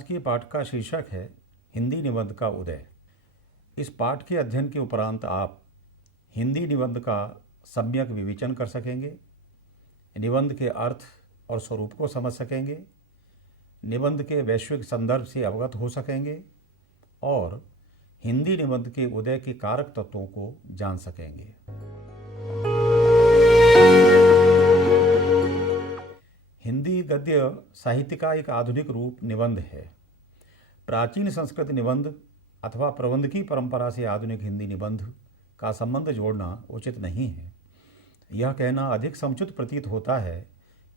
आज के पाठ का शीर्षक है हिंदी निबंध का उदय। इस पाठ के अध्ययन के उपरांत आप हिंदी निबंध का सम्यक विवेचन कर सकेंगे, निबंध के अर्थ और स्वरूप को समझ सकेंगे, निबंध के वैश्विक संदर्भ से अवगत हो सकेंगे और हिंदी निबंध के उदय के कारक तत्वों को जान सकेंगे। हिंदी गद्य साहित्य का एक आधुनिक रूप निबंध है। प्राचीन संस्कृत निबंध अथवा प्रबंध की परंपरा से आधुनिक हिंदी निबंध का संबंध जोड़ना उचित नहीं है। यह कहना अधिक समुचित प्रतीत होता है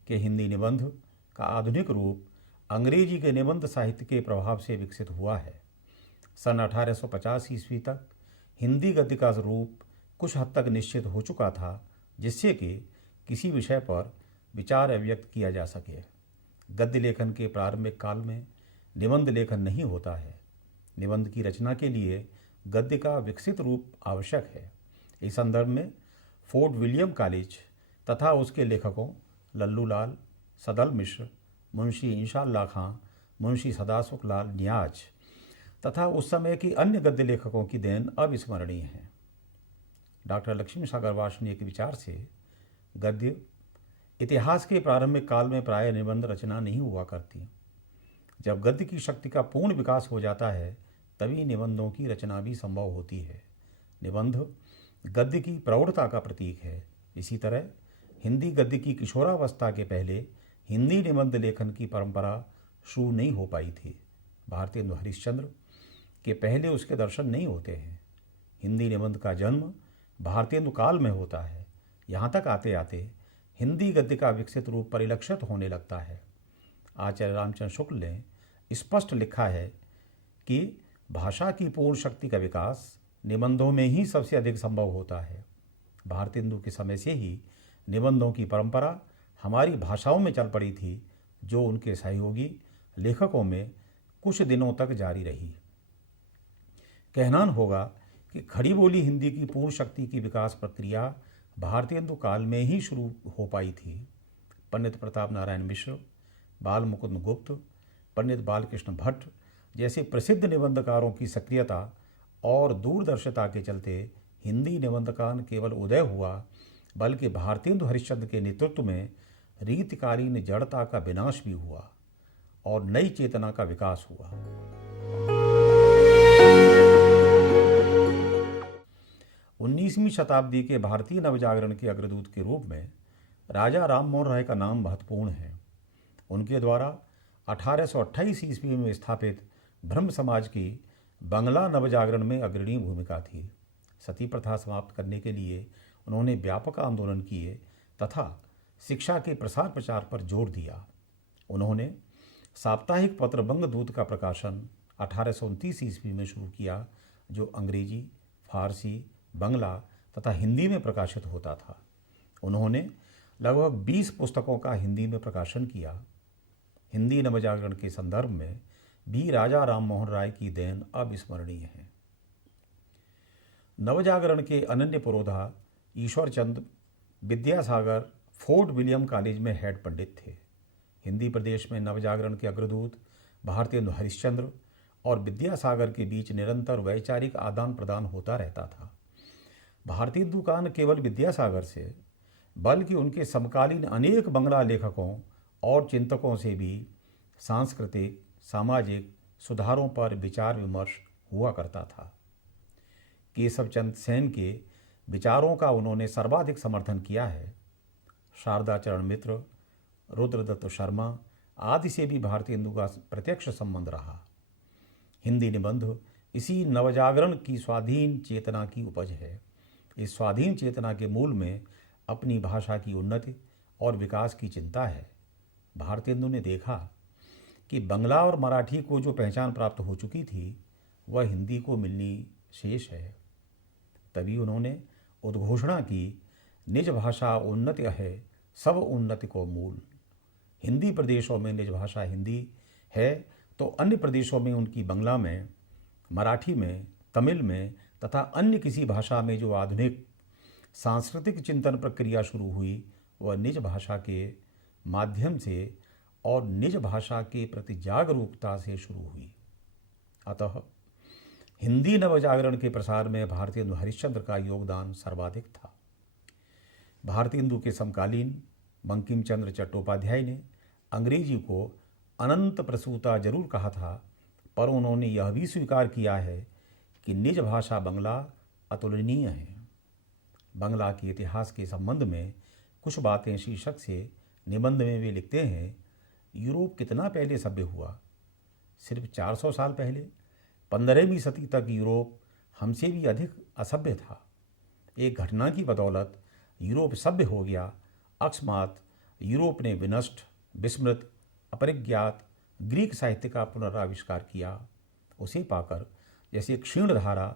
कि हिंदी निबंध का आधुनिक रूप अंग्रेजी के निबंध साहित्य के प्रभाव से विकसित हुआ है। सन 1850 ईस्वी तक हिंदी गद्य का रूप कुछ हद तक निश्चित हो चुका था, जिससे कि किसी विषय पर विचार अभिव्यक्त किया जा सके। गद्य लेखन के प्रारंभिक काल में निबंध लेखन नहीं होता है। निबंध की रचना के लिए गद्य का विकसित रूप आवश्यक है। इस संदर्भ में फोर्ट विलियम कॉलेज तथा उसके लेखकों लल्लू लाल, सदल मिश्र, मुंशी इंशाअल्लाह खां, मुंशी सदासुख लाल नियाज तथा उस समय की अन्य गद्य लेखकों की देन अविस्मरणीय है। डॉक्टर लक्ष्मी सागर वार्ष्णेय के विचार से गद्य इतिहास के प्रारंभिक काल में प्राय निबंध रचना नहीं हुआ करती। जब गद्य की शक्ति का पूर्ण विकास हो जाता है तभी निबंधों की रचना भी संभव होती है। निबंध गद्य की प्रौढ़ता का प्रतीक है। इसी तरह हिंदी गद्य की किशोरावस्था के पहले हिंदी निबंध लेखन की परंपरा शुरू नहीं हो पाई थी। भारतेंदु हरिश्चंद्र के पहले उसके दर्शन नहीं होते हैं। हिंदी निबंध का जन्म भारतेंदु काल में होता है। यहाँ तक आते आते हिंदी गद्य का विकसित रूप परिलक्षित होने लगता है। आचार्य रामचंद्र शुक्ल ने स्पष्ट लिखा है कि भाषा की पूर्ण शक्ति का विकास निबंधों में ही सबसे अधिक संभव होता है। भारतेंदु के समय से ही निबंधों की परंपरा हमारी भाषाओं में चल पड़ी थी, जो उनके सहयोगी लेखकों में कुछ दिनों तक जारी रही। कहना होगा कि खड़ी बोली हिंदी की पूर्ण शक्ति की विकास प्रक्रिया भारतेंदु काल में ही शुरू हो पाई थी। पंडित प्रताप नारायण मिश्र, बाल मुकुंद गुप्त, पंडित बालकृष्ण भट्ट जैसे प्रसिद्ध निबंधकारों की सक्रियता और दूरदर्शिता के चलते हिंदी निबंध का न केवल उदय हुआ, बल्कि भारतेंदु हरिश्चंद्र के नेतृत्व में रीतिकालीन जड़ता का विनाश भी हुआ और नई चेतना का विकास हुआ। 19वीं शताब्दी के भारतीय नवजागरण के अग्रदूत के रूप में राजा राम मोहन राय का नाम महत्वपूर्ण है। उनके द्वारा 1828 ईस्वी में स्थापित ब्रह्म समाज की बंगला नवजागरण में अग्रणी भूमिका थी। सती प्रथा समाप्त करने के लिए उन्होंने व्यापक आंदोलन किए तथा शिक्षा के प्रसार प्रचार पर जोर दिया। उन्होंने साप्ताहिक पत्र बंगदूत का प्रकाशन 1829 ईस्वी में शुरू किया, जो अंग्रेजी, फारसी, बंगला तथा हिंदी में प्रकाशित होता था। उन्होंने लगभग 20 पुस्तकों का हिंदी में प्रकाशन किया। हिंदी नवजागरण के संदर्भ में भी राजा राम मोहन राय की देन अविस्मरणीय है। नवजागरण के अनन्य पुरोधा Ishwarchand Vidyasagar Fort William College में हेड पंडित थे। हिंदी प्रदेश में नवजागरण के अग्रदूत भारतेंदु हरिश्चंद्र और विद्यासागर के बीच निरंतर वैचारिक आदान प्रदान होता रहता था। भारतेंदु का न केवल विद्यासागर से बल्कि उनके समकालीन अनेक बंगला लेखकों और चिंतकों से भी सांस्कृतिक, सामाजिक सुधारों पर विचार विमर्श हुआ करता था। केशव चंद्र सेन के विचारों का उन्होंने सर्वाधिक समर्थन किया है। शारदा चरण मित्र, रुद्रदत्त शर्मा आदि से भी भारतेंदु का प्रत्यक्ष संबंध रहा। हिंदी निबंध इसी नवजागरण की स्वाधीन चेतना की उपज है। इस स्वाधीन चेतना के मूल में अपनी भाषा की उन्नति और विकास की चिंता है। भारतेंदु ने देखा कि बंगला और मराठी को जो पहचान प्राप्त हो चुकी थी, वह हिंदी को मिलनी शेष है। तभी उन्होंने उद्घोषणा की, निज भाषा उन्नति है, सब उन्नति को मूल। हिंदी प्रदेशों में निज भाषा हिंदी है तो अन्य प्रदेशों में उनकी बंगला में, मराठी में, तमिल में तथा अन्य किसी भाषा में जो आधुनिक सांस्कृतिक चिंतन प्रक्रिया शुरू हुई, वह निज भाषा के माध्यम से और निज भाषा के प्रति जागरूकता से शुरू हुई। अतः हिंदी नवजागरण के प्रसार में भारतेंदु हरिश्चंद्र का योगदान सर्वाधिक था। भारतेंदु के समकालीन बंकिम चंद्र चट्टोपाध्याय ने अंग्रेजी को अनंत प्रसूता जरूर कहा था, पर उन्होंने यह भी स्वीकार किया है कि निज भाषा बंगला अतुलनीय है। बंगला के इतिहास के संबंध में कुछ बातें शीर्षक से निबंध में वे लिखते हैं, यूरोप कितना पहले सभ्य हुआ? सिर्फ 400 साल पहले 15वीं सदी तक यूरोप हमसे भी अधिक असभ्य था। एक घटना की बदौलत यूरोप सभ्य हो गया। अकस्मात यूरोप ने विनष्ट, विस्मृत, अपरिज्ञात ग्रीक साहित्य का पुनराविष्कार किया। उसे पाकर जैसे क्षीण धारा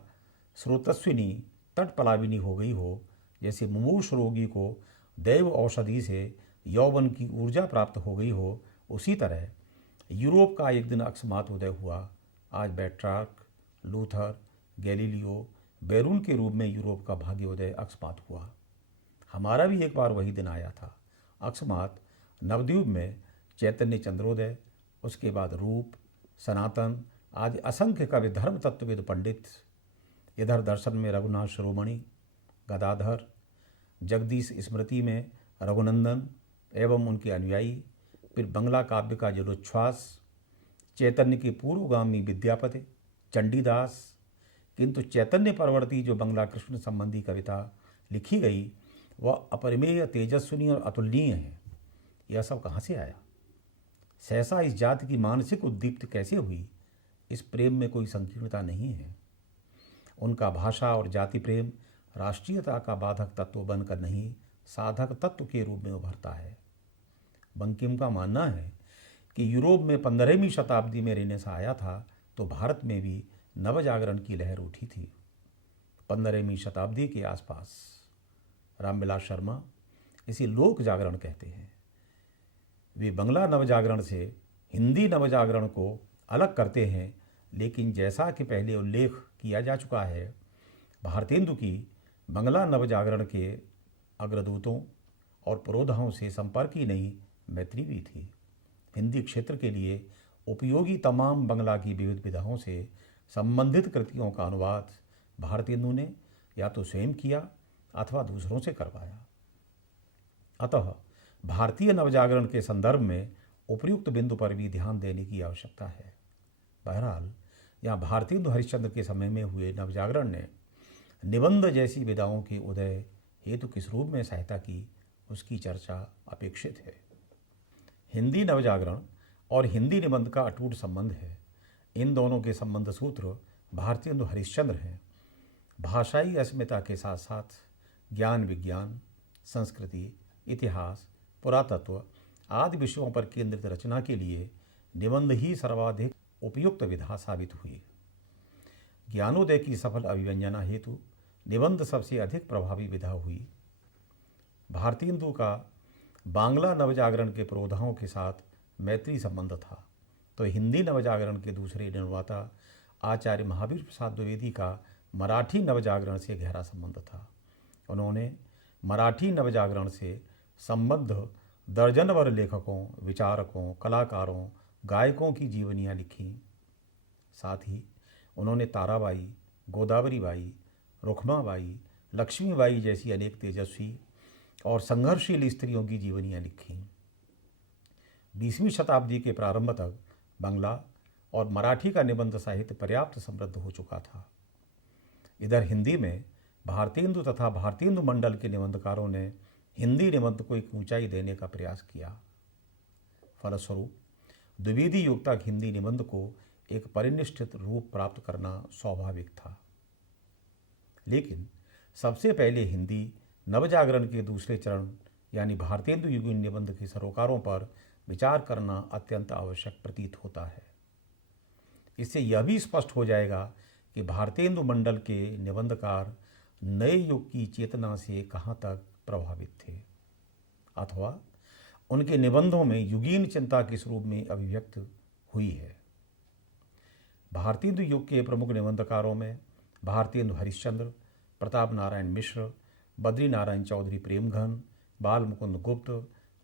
स्रोतस्विनी तटपलाविनी हो गई हो, जैसे मुमूर्ष रोगी को दैव औषधि से यौवन की ऊर्जा प्राप्त हो गई हो, उसी तरह यूरोप का एक दिन अकस्मात उदय हुआ। आज पेट्रार्क, लूथर, गैलीलियो, बैरून के रूप में यूरोप का भाग्योदय अकस्मात हुआ। हमारा भी एक बार वही दिन आया था। अकस्मात नवद्वीप में चैतन्य चंद्रोदय, उसके बाद रूप, सनातन आदि असंख्य कवि, धर्म तत्वविद, पंडित। इधर दर्शन में रघुनाथ शिरोमणि, गदाधर, जगदीश स्मृति में रघुनंदन एवं उनके अनुयायी, फिर बंगला काव्य का जलोच्छ्वास, चैतन्य के पूर्वगामी विद्यापति, चंडीदास। किंतु चैतन्य परवर्ती जो बंगला कृष्ण संबंधी कविता लिखी गई वह अपरिमेय, तेजस्विनी और अतुलनीय है। यह सब कहाँ से आया? सहसा इस जाति की मानसिक उद्दीप्ति कैसे हुई? इस प्रेम में कोई संकीर्णता नहीं है। उनका भाषा और जाति प्रेम राष्ट्रीयता का बाधक तत्व बनकर नहीं, साधक तत्व के रूप में उभरता है। बंकिम का मानना है कि यूरोप में 15वीं शताब्दी में रेनेसां आया था तो भारत में भी नवजागरण की लहर उठी थी। 15वीं शताब्दी के आसपास रामविलास शर्मा इसे लोक जागरण कहते हैं। वे बंगला नवजागरण से हिंदी नवजागरण को अलग करते हैं, लेकिन जैसा कि पहले उल्लेख किया जा चुका है, भारतेंदु की बंगला नवजागरण के अग्रदूतों और पुरोधाओं से संपर्क ही नहीं, मैत्री भी थी। हिंदी क्षेत्र के लिए उपयोगी तमाम बंगला की विविध विधाओं से संबंधित कृतियों का अनुवाद भारतेंदु ने या तो स्वयं किया अथवा दूसरों से करवाया। अतः भारतीय नवजागरण के संदर्भ में उपयुक्त बिंदु पर भी ध्यान देने की आवश्यकता है। बहरहाल यहाँ भारतेंदु हरिश्चंद्र के समय में हुए नवजागरण ने निबंध जैसी विधाओं के उदय हेतु किस रूप में सहायता की, उसकी चर्चा अपेक्षित है। हिंदी नवजागरण और हिंदी निबंध का अटूट संबंध है। इन दोनों के संबंध सूत्र भारतेंदु हरिश्चंद्र हैं। भाषाई अस्मिता के साथ साथ ज्ञान, विज्ञान, संस्कृति, इतिहास, पुरातत्व आदि विषयों पर केंद्रित रचना के लिए निबंध ही सर्वाधिक उपयुक्त विधा साबित हुई। ज्ञानोदय की सफल अभिव्यंजना हेतु निबंध सबसे अधिक प्रभावी विधा हुई। भारतेंदु का बांग्ला नवजागरण के पुरोधाओं के साथ मैत्री संबंध था, तो हिंदी नवजागरण के दूसरे निर्माता आचार्य महावीर प्रसाद द्विवेदी का मराठी नवजागरण से गहरा संबंध था। उन्होंने मराठी नवजागरण से संबद्ध दर्जनभर लेखकों, विचारकों, कलाकारों, गायकों की जीवनियाँ लिखीं। साथ ही उन्होंने ताराबाई, गोदावरीबाई, रुखमाबाई, लक्ष्मीबाई जैसी अनेक तेजस्वी और संघर्षशील स्त्रियों की जीवनियाँ लिखीं। 20वीं शताब्दी के प्रारंभ तक बंगला और मराठी का निबंध साहित्य पर्याप्त समृद्ध हो चुका था। इधर हिंदी में भारतेंदु तथा भारतेंदु मंडल के निबंधकारों ने हिंदी निबंध को एक ऊंचाई देने का प्रयास किया। फलस्वरूप द्विवेदी युग तक हिंदी निबंध को एक परिनिष्ठित रूप प्राप्त करना स्वाभाविक था। लेकिन सबसे पहले हिंदी नवजागरण के दूसरे चरण यानी भारतेंदु युगीन निबंध के सरोकारों पर विचार करना अत्यंत आवश्यक प्रतीत होता है। इससे यह भी स्पष्ट हो जाएगा कि भारतेंदु मंडल के निबंधकार नए युग की चेतना से कहाँ तक प्रभावित थे, अथवा उनके निबंधों में युगीन चिंता किस रूप में अभिव्यक्त हुई है। भारतेंदु युग के प्रमुख निबंधकारों में भारतेंदु हरिश्चंद्र, प्रताप नारायण मिश्र, बद्री नारायण चौधरी प्रेमघन, बाल मुकुंद गुप्त,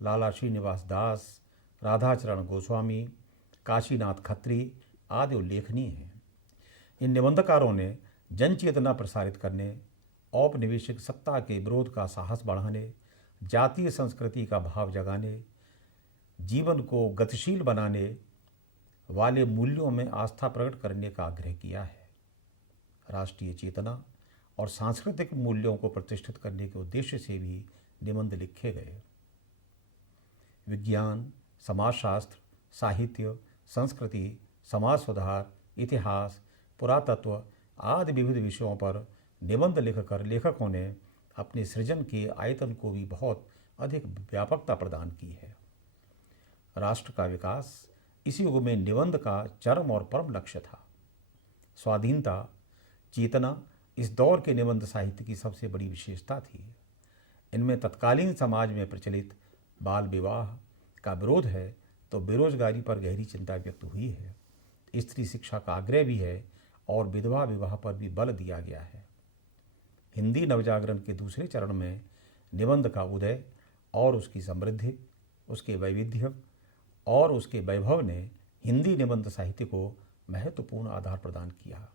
लाला श्रीनिवास दास, राधाचरण गोस्वामी, काशीनाथ खत्री आदि उल्लेखनीय हैं। इन निबंधकारों ने जन चेतना प्रसारित करने, औपनिवेशिक सत्ता के विरोध का साहस बढ़ाने, जातीय संस्कृति का भाव जगाने, जीवन को गतिशील बनाने वाले मूल्यों में आस्था प्रकट करने का आग्रह किया है। राष्ट्रीय चेतना और सांस्कृतिक मूल्यों को प्रतिष्ठित करने के उद्देश्य से भी निबंध लिखे गए। विज्ञान, समाजशास्त्र, साहित्य, संस्कृति, समाज सुधार, इतिहास, पुरातत्व आदि विविध विषयों पर निबंध लिखकर लेखकों ने अपने सृजन के आयतन को भी बहुत अधिक व्यापकता प्रदान की है। राष्ट्र का विकास इस युग में निबंध का चरम और परम लक्ष्य था। स्वाधीनता, चेतना इस दौर के निबंध साहित्य की सबसे बड़ी विशेषता थी। इनमें तत्कालीन समाज में प्रचलित बाल विवाह का विरोध है तो बेरोजगारी पर गहरी चिंता व्यक्त हुई है। स्त्री शिक्षा का आग्रह भी है और विधवा विवाह पर भी बल दिया गया है। हिंदी नवजागरण के दूसरे चरण में निबंध का उदय और उसकी समृद्धि, उसके वैविध्य और उसके वैभव ने हिंदी निबंध साहित्य को महत्वपूर्ण आधार प्रदान किया।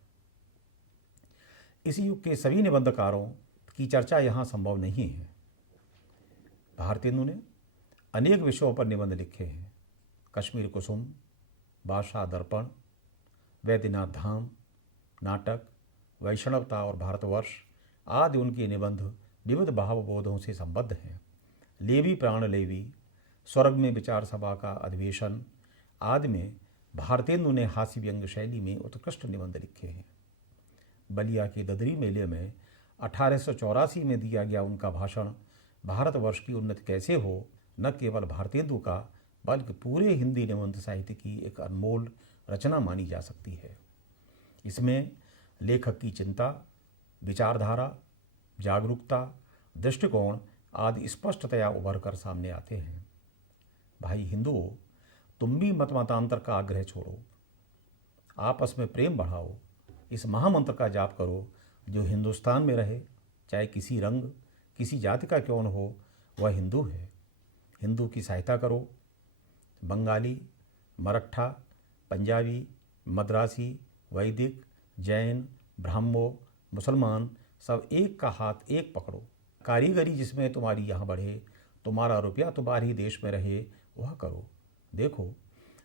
इस युग के सभी निबंधकारों की चर्चा यहाँ संभव नहीं है। भारतेंदु ने अनेक विषयों पर निबंध लिखे हैं। कश्मीर कुसुम, बादशाह दर्पण, वैद्यनाथ धाम, नाटक, वैष्णवता और भारतवर्ष आदि उनके निबंध विविध भावबोधों से संबद्ध हैं। लेवी प्राण लेवी, स्वर्ग में विचार सभा का अधिवेशन आदि में भारतेंदु ने हास्य व्यंग्य शैली में उत्कृष्ट निबंध लिखे हैं। बलिया के ददरी मेले में 1884 में दिया गया उनका भाषण भारतवर्ष की उन्नति कैसे हो न केवल भारतेंदु का बल्कि पूरे हिंदी निबंध साहित्य की एक अनमोल रचना मानी जा सकती है। इसमें लेखक की चिंता, विचारधारा, जागरूकता, दृष्टिकोण आदि स्पष्टतया उभर कर सामने आते हैं। भाई हिंदुओं, तुम भी मतमतांतर का आग्रह छोड़ो, आपस में प्रेम बढ़ाओ, इस महामंत्र का जाप करो जो हिंदुस्तान में रहे, चाहे किसी रंग, किसी जाति का क्यों न हो, वह हिंदू है। हिंदू की सहायता करो। बंगाली, मराठा, पंजाबी, मद्रासी, वैदिक, जैन, ब्राह्मो, मुसलमान सब एक का हाथ एक पकड़ो। कारीगरी जिसमें तुम्हारी यहाँ बढ़े, तुम्हारा रुपया तुम्हारे देश में रहे, वह करो। देखो,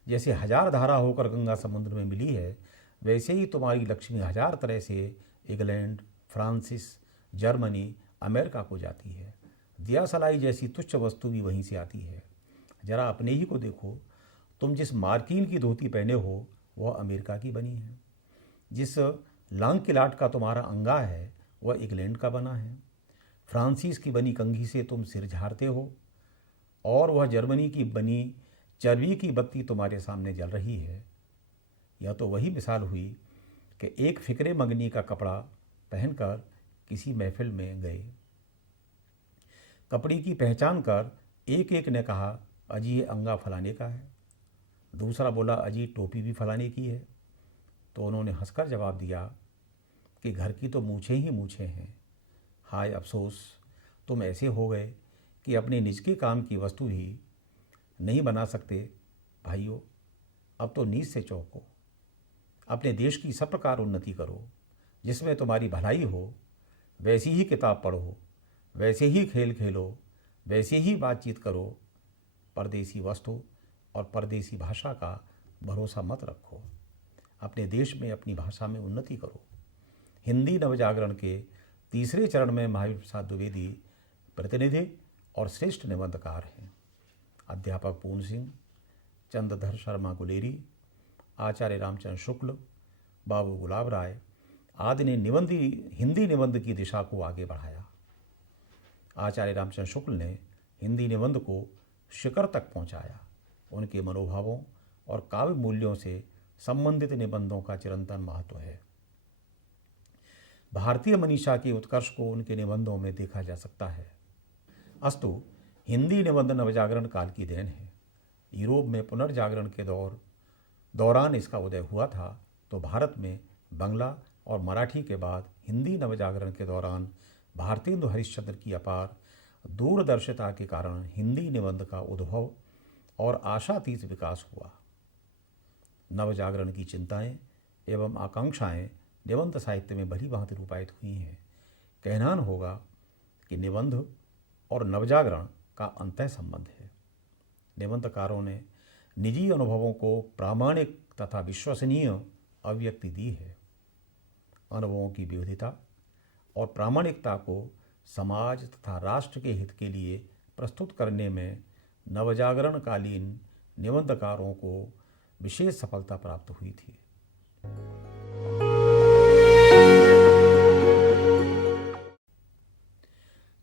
जैसे हजार धारा होकर गंगा समुद्र में मिली है, वैसे ही तुम्हारी लक्ष्मी हजार तरह से इंग्लैंड, फ्रांसिस, जर्मनी, अमेरिका को जाती है। दिया सलाई जैसी तुच्छ वस्तु भी वहीं से आती है। जरा अपने ही को देखो, तुम जिस मार्किन की धोती पहने हो वह अमेरिका की बनी है। जिस लांग किलाट का तुम्हारा अंगा है वह इंग्लैंड का बना है। फ्रांसीस की बनी कंघी से तुम सिर झाड़ते हो और वह जर्मनी की बनी चर्बी की बत्ती तुम्हारे सामने जल रही है। यह तो वही मिसाल हुई कि एक फिक्रे मंगनी का कपड़ा पहनकर किसी महफिल में गए। कपड़े की पहचान कर एक एक ने कहा, अजी ये अंगा फलाने का है। दूसरा बोला, अजी टोपी भी फलाने की है। तो उन्होंने हंसकर जवाब दिया कि घर की तो मूछें ही मूछें हैं। हाय अफसोस, तुम ऐसे हो गए कि अपने निज के काम की वस्तु ही नहीं बना सकते। भाइयों, अब तो नीच से चौंको। अपने देश की सब प्रकार उन्नति करो। जिसमें तुम्हारी भलाई हो वैसी ही किताब पढ़ो, वैसे ही खेल खेलो, वैसे ही बातचीत करो। परदेसी वस्तु और परदेसी भाषा का भरोसा मत रखो। अपने देश में अपनी भाषा में उन्नति करो। हिंदी नवजागरण के तीसरे चरण में महावीर प्रसाद द्विवेदी प्रतिनिधि और श्रेष्ठ निबंधकार हैं। अध्यापक पूर्ण सिंह, चंद्रधर शर्मा गुलेरी, आचार्य रामचंद्र शुक्ल, बाबू गुलाब राय आदि ने हिंदी निबंध की दिशा को आगे बढ़ाया। आचार्य रामचंद्र शुक्ल ने हिंदी निबंध को शिखर तक पहुंचाया। उनके मनोभावों और काव्य मूल्यों से संबंधित निबंधों का चिरंतन महत्व है। भारतीय मनीषा के उत्कर्ष को उनके निबंधों में देखा जा सकता है। अस्तु, हिंदी निबंध नवजागरण काल की देन है। यूरोप में पुनर्जागरण के दौरान इसका उदय हुआ था, तो भारत में बंगला और मराठी के बाद हिंदी नवजागरण के दौरान भारतेंदु हरिश्चंद्र की अपार दूरदर्शिता के कारण हिंदी निबंध का उद्भव और आशातीत विकास हुआ। नवजागरण की चिंताएं एवं आकांक्षाएं निबंध साहित्य में भली भांति रूपायित हुई हैं। कहनान होगा कि निबंध और नवजागरण का अंतः संबंध है। निबंधकारों ने निजी अनुभवों को प्रामाणिक तथा विश्वसनीय अभिव्यक्ति दी है। अनुभवों की विविधता और प्रामाणिकता को समाज तथा राष्ट्र के हित के लिए प्रस्तुत करने में नवजागरणकालीन निबंधकारों को विशेष सफलता प्राप्त हुई थी।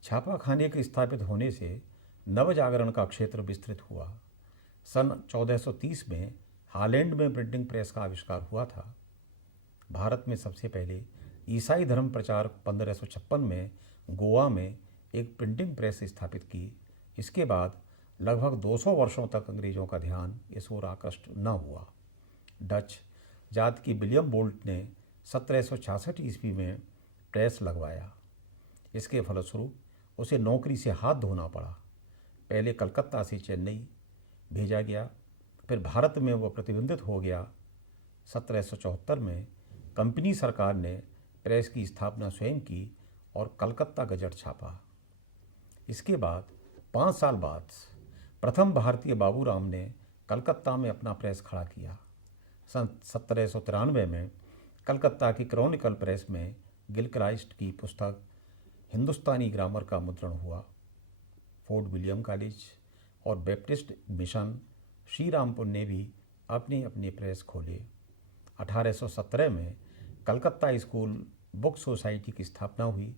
छापाखाने के स्थापित होने से नवजागरण का क्षेत्र विस्तृत हुआ। सन 1430 में हालैंड में प्रिंटिंग प्रेस का आविष्कार हुआ था। भारत में सबसे पहले ईसाई धर्म प्रचार 1556 में गोवा में एक प्रिंटिंग प्रेस स्थापित की। इसके बाद लगभग 200 वर्षों तक अंग्रेजों का ध्यान इस ओर आकृष्ट न हुआ। डच जात की विलियम बोल्ट ने 1766 ईस्वी में प्रेस लगवाया। इसके फलस्वरूप उसे नौकरी से हाथ धोना पड़ा। पहले कलकत्ता से चेन्नई भेजा गया, फिर भारत में वह प्रतिबंधित हो गया। 1774 में कंपनी सरकार ने प्रेस की स्थापना स्वयं की और कलकत्ता गजट छापा। इसके बाद 5 साल बाद प्रथम भारतीय बाबूराम ने कलकत्ता में अपना प्रेस खड़ा किया। सन 1793 में कलकत्ता की क्रॉनिकल प्रेस में गिलक्राइस्ट की पुस्तक हिंदुस्तानी ग्रामर का मुद्रण हुआ। फोर्ट विलियम कॉलेज और बैप्टिस्ट मिशन श्रीरामपुर ने भी अपने अपने प्रेस खोले। 1817 में कलकत्ता स्कूल बुक सोसाइटी की स्थापना हुई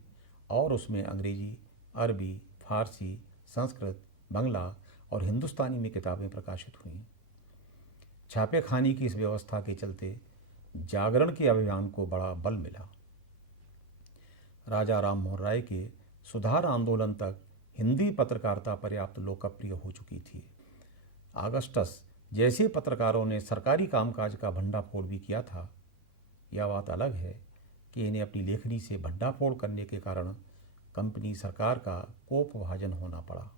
और उसमें अंग्रेजी, अरबी, फारसी, संस्कृत, बांग्ला और हिंदुस्तानी में किताबें प्रकाशित हुईं। छापेखानी की इस व्यवस्था के चलते जागरण के अभियान को बड़ा बल मिला। राजा राम मोहन राय के सुधार आंदोलन तक हिंदी पत्रकारिता पर्याप्त लोकप्रिय हो चुकी थी। ऑगस्टस जैसे पत्रकारों ने सरकारी कामकाज का भंडाफोड़ भी किया था। यह बात अलग है कि इन्हें अपनी लेखनी से भंडाफोड़ करने के कारण कंपनी सरकार का कोपभाजन होना पड़ा।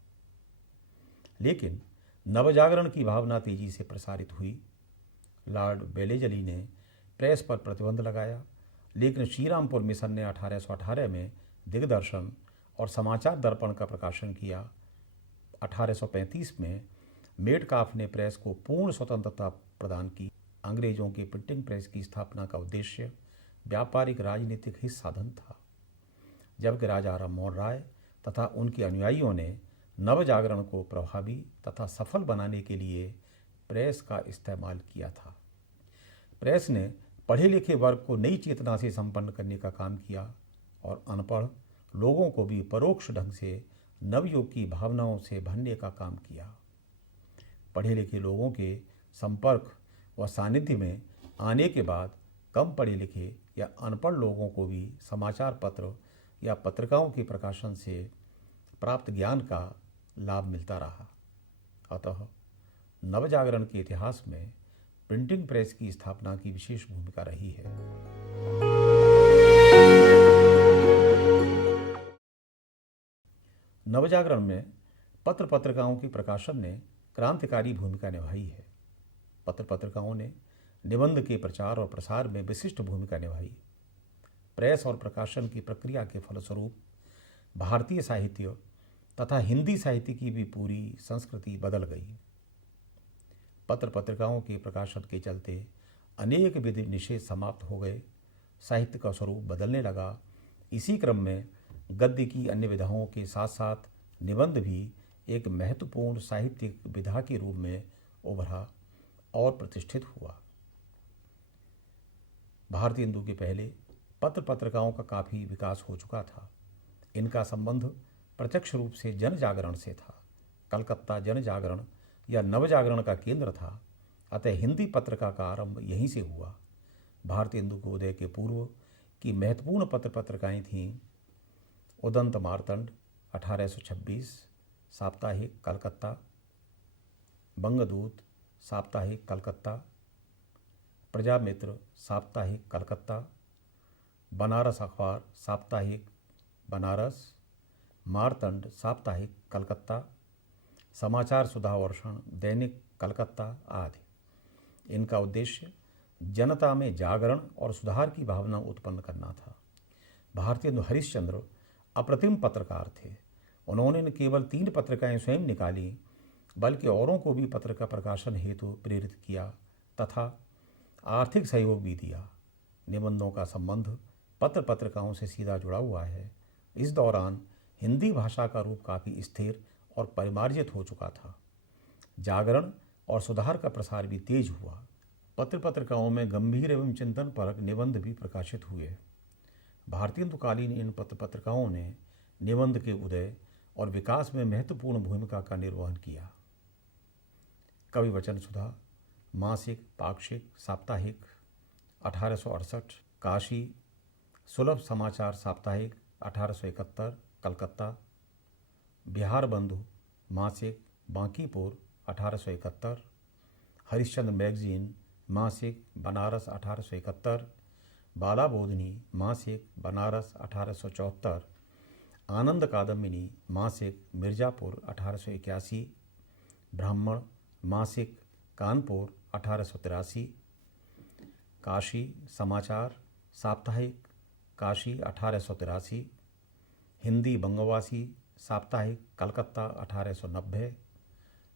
लेकिन नवजागरण की भावना तेजी से प्रसारित हुई। लॉर्ड वेलेजली ने प्रेस पर प्रतिबंध लगाया, लेकिन श्रीरामपुर मिशन ने 1818 में दिग्दर्शन और समाचार दर्पण का प्रकाशन किया। 1835 में मेटकाफ ने प्रेस को पूर्ण स्वतंत्रता प्रदान की। अंग्रेजों के प्रिंटिंग प्रेस की स्थापना का उद्देश्य व्यापारिक राजनीतिक हित साधन था, जबकि राजा राम मोहन राय तथा उनके अनुयायियों ने नवजागरण को प्रभावी तथा सफल बनाने के लिए प्रेस का इस्तेमाल किया था। प्रेस ने पढ़े लिखे वर्ग को नई चेतना से संपन्न करने का काम किया और अनपढ़ लोगों को भी परोक्ष ढंग से नवयुग की भावनाओं से भरने का काम किया। पढ़े लिखे लोगों के संपर्क व सानिध्य में आने के बाद कम पढ़े लिखे या अनपढ़ लोगों को भी समाचार पत्र या पत्रिकाओं के प्रकाशन से प्राप्त ज्ञान का लाभ मिलता रहा। अतः नवजागरण के इतिहास में प्रिंटिंग प्रेस की स्थापना की विशेष भूमिका रही है। नवजागरण में पत्र पत्रिकाओं के प्रकाशन ने क्रांतिकारी भूमिका निभाई है। पत्र पत्रिकाओं ने निबंध के प्रचार और प्रसार में विशिष्ट भूमिका निभाई। प्रेस और प्रकाशन की प्रक्रिया के फलस्वरूप भारतीय साहित्य तथा हिंदी साहित्य की भी पूरी संस्कृति बदल गई। पत्र पत्रिकाओं के प्रकाशन के चलते अनेक विधि निषेध समाप्त हो गए, साहित्य का स्वरूप बदलने लगा। इसी क्रम में गद्य की अन्य विधाओं के साथ साथ निबंध भी एक महत्वपूर्ण साहित्यिक विधा के रूप में उभरा और प्रतिष्ठित हुआ। भारतीय हिंदू के पहले पत्र पत्रिकाओं का काफ़ी विकास हो चुका था। इनका संबंध प्रत्यक्ष रूप से जन जागरण से था। कलकत्ता जन जागरण या नवजागरण का केंद्र था, अतः हिंदी पत्रिका का आरंभ यहीं से हुआ। भारतीय हिंदू के उदय के पूर्व की महत्वपूर्ण पत्र पत्रिकाएँ थीं उदंत मार्तंड 1826 साप्ताहिक कलकत्ता, बंगदूत साप्ताहिक कलकत्ता, प्रजामित्र साप्ताहिक कलकत्ता, बनारस अखबार साप्ताहिक बनारस, मार्तंड साप्ताहिक कलकत्ता, समाचार सुधावर्षण, दैनिक कलकत्ता आदि। इनका उद्देश्य जनता में जागरण और सुधार की भावना उत्पन्न करना था। भारतेंदु हरिश्चंद्र अप्रतिम पत्रकार थे। उन्होंने न केवल 3 पत्रिकाएं स्वयं निकाली, बल्कि औरों को भी पत्र का प्रकाशन हेतु प्रेरित किया तथा आर्थिक सहयोग भी दिया। निबंधों का संबंध पत्र पत्रिकाओं से सीधा जुड़ा हुआ है। इस दौरान हिंदी भाषा का रूप काफ़ी स्थिर और परिमार्जित हो चुका था। जागरण और सुधार का प्रसार भी तेज हुआ। पत्र पत्रिकाओं में गंभीर एवं चिंतन परक निबंध भी प्रकाशित हुए। भारतेंदुकालीन इन पत्र पत्रिकाओं ने निबंध के उदय और विकास में महत्वपूर्ण भूमिका का निर्वहन किया। कवि वचन सुधा, मासिक, पाक्षिक, साप्ताहिक 1868, काशी, सुलभ समाचार साप्ताहिक 1871, कलकत्ता, बिहार बंधु मासिक, बांकीपुर 1871, हरिश्चंद्र मैगजीन मासिक, बनारस 1871, बाला बोधनी मासिक, बनारस 1874, आनंद कादम्बिनी मासिक, मिर्जापुर 1881, ब्राह्मण मासिक, कानपुर 1883, काशी समाचार साप्ताहिक, काशी 1883, हिंदी बंगवासी साप्ताहिक, कलकत्ता 1890,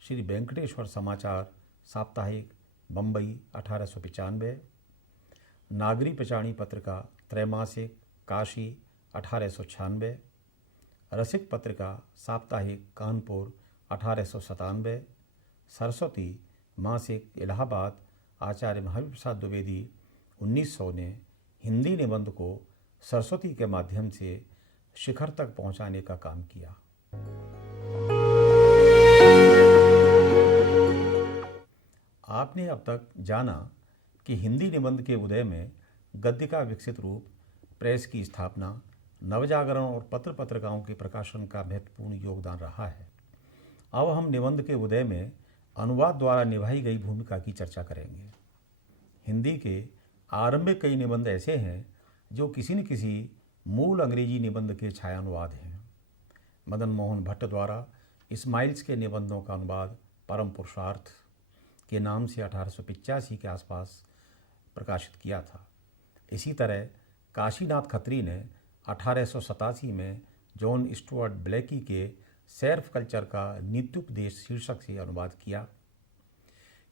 श्री वेंकटेश्वर समाचार साप्ताहिक, बम्बई 1895, नागरी पिचाणी पत्रिका त्रैमासिक, काशी 1896, रसिक पत्रिका साप्ताहिक, कानपुर 1897, सरस्वती मासिक, इलाहाबाद, आचार्य महावीर प्रसाद द्विवेदी 1900 ने हिंदी निबंध को सरस्वती के माध्यम से शिखर तक पहुंचाने का काम किया। आपने अब तक जाना कि हिंदी निबंध के उदय में गद्य का विकसित रूप, प्रेस की स्थापना, नवजागरण और पत्र पत्रिकाओं के प्रकाशन का महत्वपूर्ण योगदान रहा है। अब हम निबंध के उदय में अनुवाद द्वारा निभाई गई भूमिका की चर्चा करेंगे। हिंदी के आरंभिक कई निबंध ऐसे हैं जो किसी न किसी मूल अंग्रेजी निबंध के छायानुवाद हैं। मदन मोहन भट्ट द्वारा इस्माइल्स के निबंधों का अनुवाद परम पुरुषार्थ के नाम से 1885 के आसपास प्रकाशित किया था। इसी तरह काशीनाथ खत्री ने 1887 में जॉन स्टुअर्ट ब्लेकी के सेल्फ कल्चर का नित्योपदेश शीर्षक से अनुवाद किया।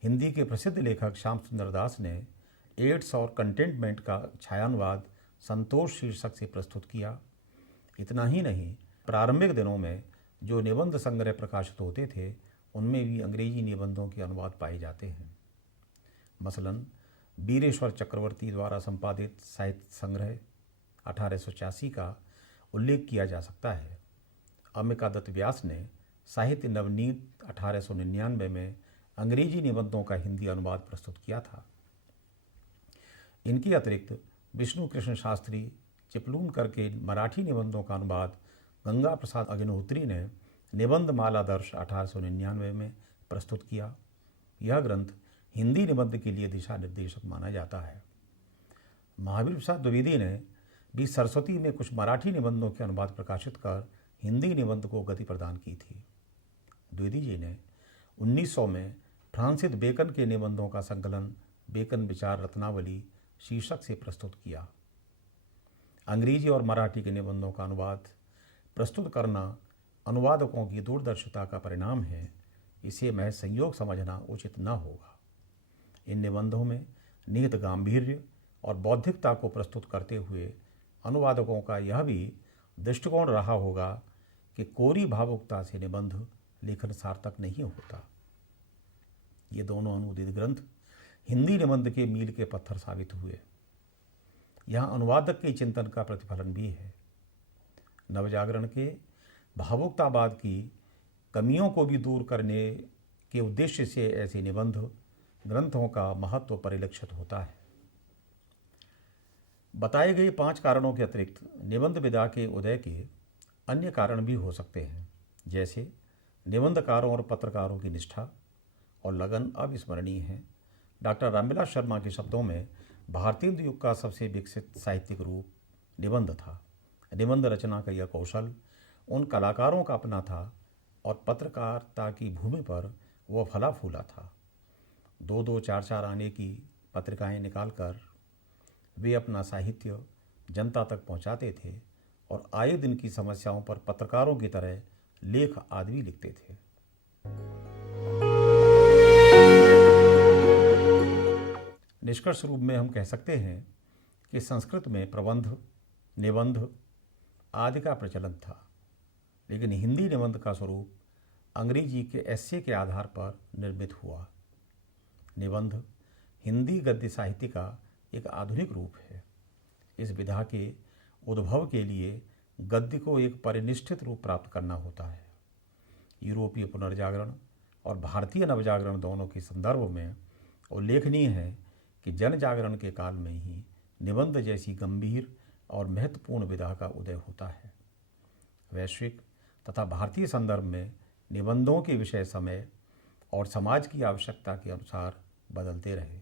हिंदी के प्रसिद्ध लेखक श्याम सुंदर दास ने एड्स और कंटेनमेंट का छायानुवाद संतोष शीर्षक से प्रस्तुत किया। इतना ही नहीं, प्रारंभिक दिनों में जो निबंध संग्रह प्रकाशित होते थे उनमें भी अंग्रेजी निबंधों के अनुवाद पाए जाते हैं। मसलन वीरेश्वर चक्रवर्ती द्वारा संपादित साहित्य संग्रह 1886 का उल्लेख किया जा सकता है। अम्बिका दत्त व्यास ने साहित्य नवनीत 1899 में अंग्रेजी निबंधों का हिंदी अनुवाद प्रस्तुत किया था। इनके अतिरिक्त विष्णु कृष्ण शास्त्री चिपलूनकर के मराठी निबंधों का अनुवाद गंगा प्रसाद अग्निहोत्री ने निबंध मालादर्श 1899 में प्रस्तुत किया। यह ग्रंथ हिंदी निबंध के लिए दिशा निर्देशक माना जाता है। महावीर प्रसाद द्विवेदी ने भी सरस्वती में कुछ मराठी निबंधों के अनुवाद प्रकाशित कर हिंदी निबंध को गति प्रदान की थी। द्विवेदी जी ने 1900 में फ्रांसिस बेकन के निबंधों का संकलन बेकन विचार रत्नावली शीर्षक से प्रस्तुत किया। अंग्रेजी और मराठी के निबंधों का अनुवाद प्रस्तुत करना अनुवादकों की दूरदर्शिता का परिणाम है। इसे महज संयोग समझना उचित न होगा। इन निबंधों में निहित गांधीर्य और बौद्धिकता को प्रस्तुत करते हुए अनुवादकों का यह भी दृष्टिकोण रहा होगा कि कोरी भावुकता से निबंध लेखन सार्थक नहीं होता। ये दोनों अनुवादित ग्रंथ हिंदी निबंध के मील के पत्थर साबित हुए। यहाँ अनुवादक के चिंतन का प्रतिफलन भी है। नवजागरण के भावुकतावाद की कमियों को भी दूर करने के उद्देश्य से ऐसे निबंध ग्रंथों का महत्व परिलक्षित होता है। बताए गए 5 कारणों के अतिरिक्त निबंध विधा के उदय के अन्य कारण भी हो सकते हैं, जैसे निबंधकारों और पत्रकारों की निष्ठा और लगन अविस्मरणीय है। डॉक्टर रामविलास शर्मा के शब्दों में भारतीय युग का सबसे विकसित साहित्यिक रूप निबंध था। निबंध रचना का यह कौशल उन कलाकारों का अपना था और पत्रकारिता की भूमि पर वह फला फूला था। 2-2, 4-4 आने की पत्रिकाएं निकालकर वे अपना साहित्य जनता तक पहुंचाते थे और आए दिन की समस्याओं पर पत्रकारों की तरह लेख आदि भी लिखते थे। निष्कर्ष रूप में हम कह सकते हैं कि संस्कृत में प्रबंध, निबंध आदि का प्रचलन था, लेकिन हिंदी निबंध का स्वरूप अंग्रेजी के एस्से के आधार पर निर्मित हुआ। निबंध हिंदी गद्य साहित्य का एक आधुनिक रूप है। इस विधा के उद्भव के लिए गद्य को एक परिनिष्ठित रूप प्राप्त करना होता है। यूरोपीय पुनर्जागरण और भारतीय नवजागरण दोनों के संदर्भ में उल्लेखनीय है कि जन जागरण के काल में ही निबंध जैसी गंभीर और महत्वपूर्ण विधा का उदय होता है। वैश्विक तथा भारतीय संदर्भ में निबंधों के विषय समय और समाज की आवश्यकता के अनुसार बदलते रहे।